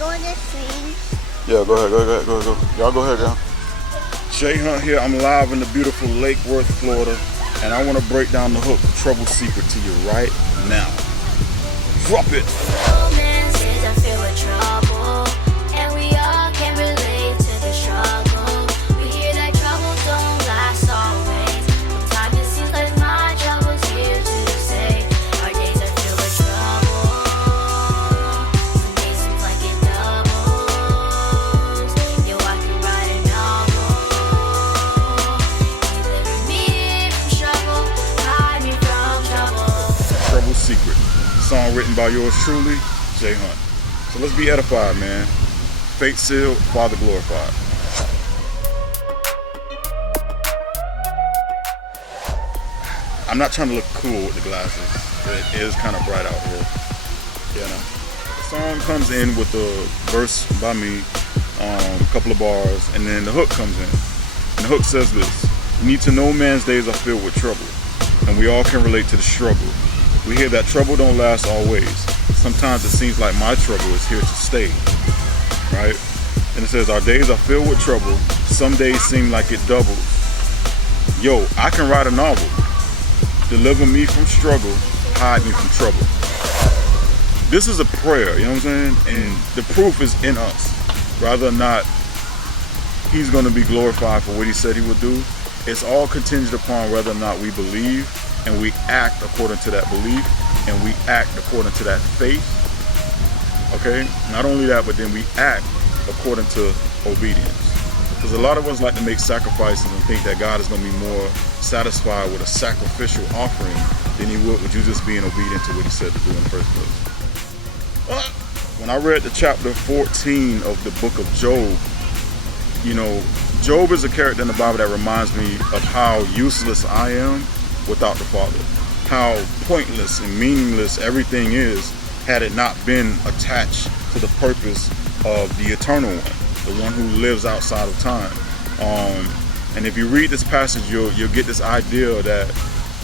go in this scene? Yeah, go ahead. Y'all go ahead, y'all. jHunt here. I'm live in the beautiful Lake Worth, Florida, and I want to break down the hook Trouble Secret to you right now. Drop it. Romances are filled with trouble, and we all can relate to the struggle. We hear that trouble don't last always. Sometimes it seems like my trouble's here to stay. Our days are filled with trouble. Some days seem like it doubles. Yo, I can write a novel. Deliver me from struggle, hide me from trouble. Trouble Secret. Song written by yours truly, jHunt. So let's be edified, man. Faith sealed, Father glorified. I'm not trying to look cool with the glasses. It is kind of bright out here. Yeah, no. The song comes in with a verse by me, a couple of bars, and then the hook comes in. And the hook says this: "You need to know man's days are filled with trouble, and we all can relate to the struggle. We hear that trouble don't last always. Sometimes it seems like my trouble is here to stay." Right? And it says, "Our days are filled with trouble. Some days seem like it doubles." Yo, I can write a novel. Deliver me from struggle, hide me from trouble. This is a prayer, you know what I'm saying? And the proof is in us. Rather or not, he's going to be glorified for what he said he would do. It's all contingent upon whether or not we believe and we act according to that belief, and we act according to that faith. Okay? Not only that, but then we act according to obedience. Because a lot of us like to make sacrifices and think that God is going to be more satisfied with a sacrificial offering than he would with you just being obedient to what he said to do in the first place. When I read the chapter 14 of the book of Job, you know, Job is a character in the Bible that reminds me of how useless I am without the Father. How pointless and meaningless everything is had it not been attached to the purpose of the eternal one, the one who lives outside of time. And if you read this passage, you'll get this idea that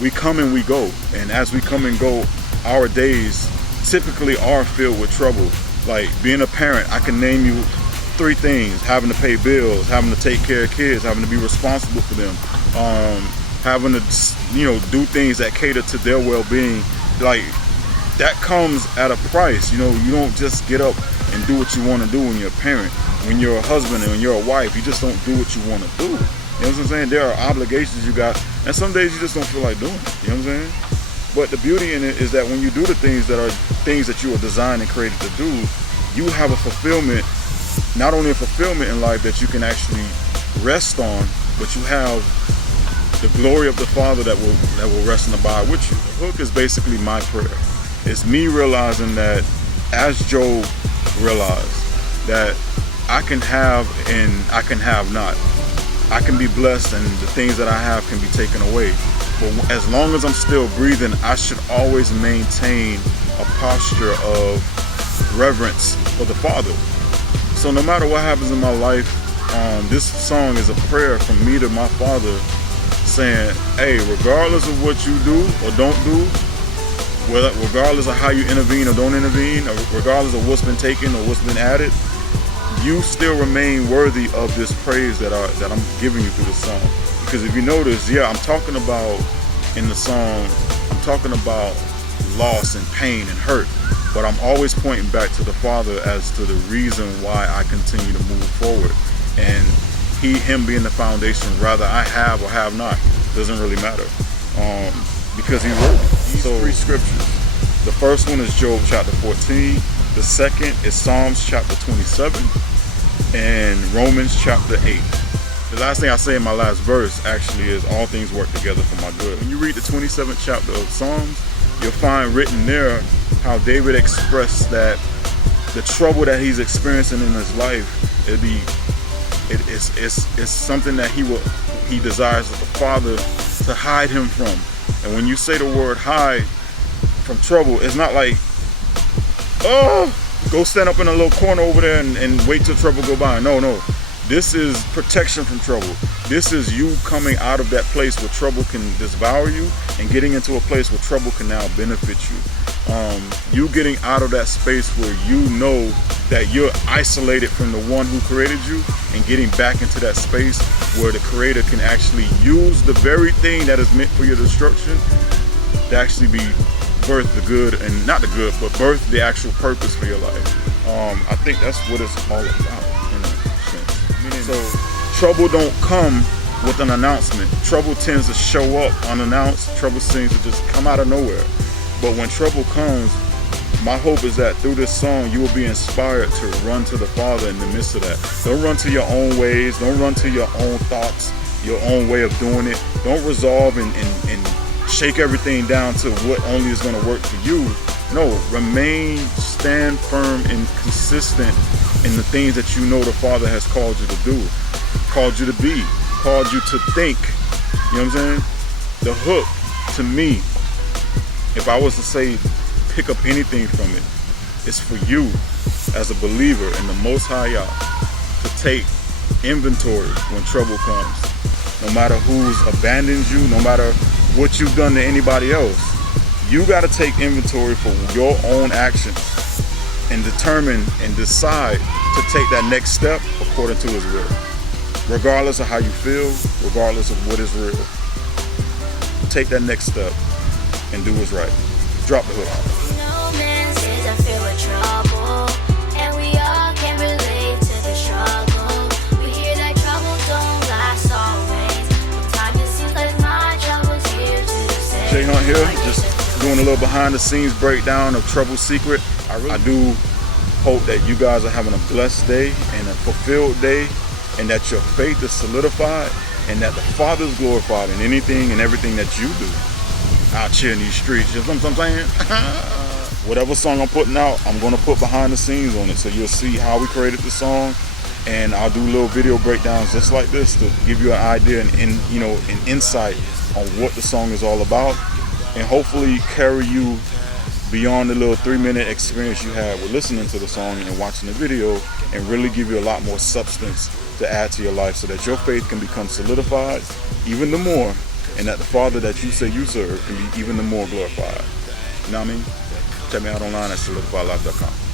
we come and we go. And as we come and go, our days typically are filled with trouble. Like being a parent, I can name you 3 things: having to pay bills, having to take care of kids, having to be responsible for them, having to, do things that cater to their well-being. Like, that comes at a price. You don't just get up and do what you want to do when you're a parent. When you're a husband and when you're a wife, you just don't do what you want to do. You know what I'm saying? There are obligations you got, and some days you just don't feel like doing it. You know what I'm saying? But the beauty in it is that when you do the things that are things that you are designed and created to do, you have a fulfillment, not only a fulfillment in life that you can actually rest on, but you have the glory of the Father that will rest and abide with you. The hook is basically my prayer. It's me realizing that, as Job realized, that I can have and I can have not. I can be blessed and the things that I have can be taken away. But as long as I'm still breathing, I should always maintain a posture of reverence for the Father. So no matter what happens in my life, this song is a prayer from me to my Father, saying, hey, regardless of what you do or don't do, regardless of how you intervene or don't intervene, or regardless of what's been taken or what's been added, you still remain worthy of this praise that I'm giving you through the song. Because if you notice, I'm talking about, in the song, I'm talking about loss and pain and hurt, but I'm always pointing back to the Father as to the reason why I continue to move forward. And him being the foundation, whether I have or have not, doesn't really matter. Because he wrote these 3 scriptures. The first one is Job chapter 14. The second is Psalms chapter 27 and Romans chapter 8. The last thing I say in my last verse actually is all things work together for my good. When you read the 27th chapter of Psalms, you'll find written there how David expressed that the trouble that he's experiencing in his life, it's something that he desires the Father to hide him from. And when you say the word hide from trouble, it's not like, oh, go stand up in a little corner over there and wait till trouble go by. No. This is protection from trouble. This is you coming out of that place where trouble can devour you and getting into a place where trouble can now benefit you. You getting out of that space where you know that you're isolated from the one who created you, and getting back into that space where the creator can actually use the very thing that is meant for your destruction to actually be birth the good, and not the good, but birth the actual purpose for your life. I think that's what it's all about in a sense. Meaning, so trouble don't come with an announcement. Trouble tends to show up unannounced. Trouble seems to just come out of nowhere. But when trouble comes, my hope is that through this song, you will be inspired to run to the Father in the midst of that. Don't run to your own ways. Don't run to your own thoughts, your own way of doing it. Don't resolve and shake everything down to what only is going to work for you. No, remain, stand firm and consistent in the things that you know the Father has called you to do, called you to be, called you to think. You know what I'm saying? The hook, to me, if I was to say, pick up anything from it, it's for you as a believer in the Most High Yah to take inventory when trouble comes. No matter who's abandoned you, no matter what you've done to anybody else, you got to take inventory for your own actions and determine and decide to take that next step according to His will. Regardless of how you feel, regardless of what is real. Take that next step and do what's right. Drop the hook. No man says I feel a trouble, and we all can relate to the struggle. We hear that trouble don't last always. Sometimes it seems like my trouble's here to stay. jHunt here, just doing a little behind the scenes breakdown of Trouble's Secret. I do hope that you guys are having a blessed day and a fulfilled day, and that your faith is solidified, and that the Father is glorified in anything and everything that you do out here in these streets. You know what I'm saying? Whatever song I'm putting out, I'm going to put behind the scenes on it, so you'll see how we created the song, and I'll do little video breakdowns just like this to give you an idea and an insight on what the song is all about, and hopefully carry you beyond the little 3-minute experience you had with listening to the song and watching the video, and really give you a lot more substance to add to your life, so that your faith can become solidified even the more, and that the Father that you say you serve can be even the more glorified. You know what I mean? Check me out online at solidifiedlife.com.